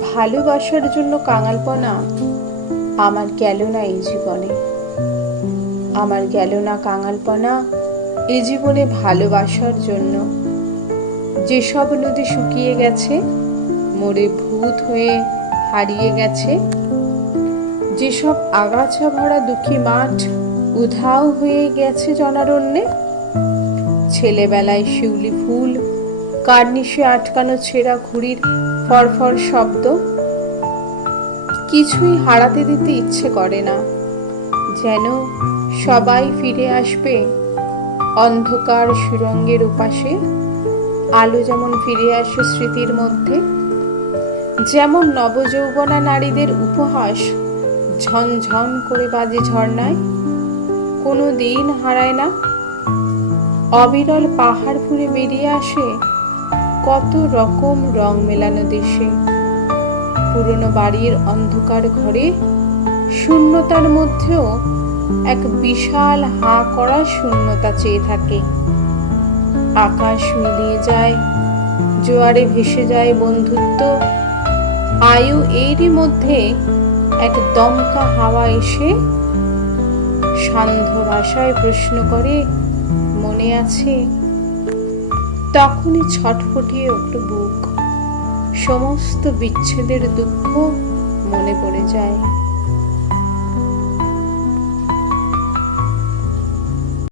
ভালোবাসার জন্য কাঙালপনা আমার গেল না এই জীবনে। আমার গেল না কাঙালপনা এ জীবনে ভালোবাসার জন্য। যেসব নদী শুকিয়ে গেছে, মরে ভূত হয়ে হারিয়ে গেছে, যেসব আগাছা ভরা দুঃখী মাঠ উধাও হয়ে গেছে জনারণ্যে, ছেলেবেলায় শিউলি ফুল, কার্নিশে আটকানো ছেঁড়া ঘুড়ির ফরফর শব্দ, কিছুই হারাতে দিতে ইচ্ছে করে না। যেন সবাই ফিরে আসবে অন্ধকার সুরঙ্গের উপাসে। আলো যেমন ফিরে আসে স্মৃতির মধ্যে, যেমন নবযৌবনা নারীদের উপহাস ঝনঝন করে বাজে ঝর্ণায়, কোনো দিন হারায় না। অবিরল পাহাড় ফুঁড়ে বেরিয়ে আসে কত রকম রং মেলানো দেশে। পুরনো বাড়ির অন্ধকার ঘরে শূন্যতার মধ্যেও এক বিশাল হাঁ করা শূন্যতা চেয়ে থাকে। আকাশ মিলিয়ে যায়, জোয়ারে ভেসে যায় বন্ধুত্ব। আয়ু এরই মধ্যে এক দমকা হাওয়া এসে সান্ধ্য ভাষায় প্রশ্ন করে, মনে আছে? তখনই ছটফটিয়ে উঠল বুক, সমস্ত বিচ্ছেদের দুঃখ মনে পড়ে যায়।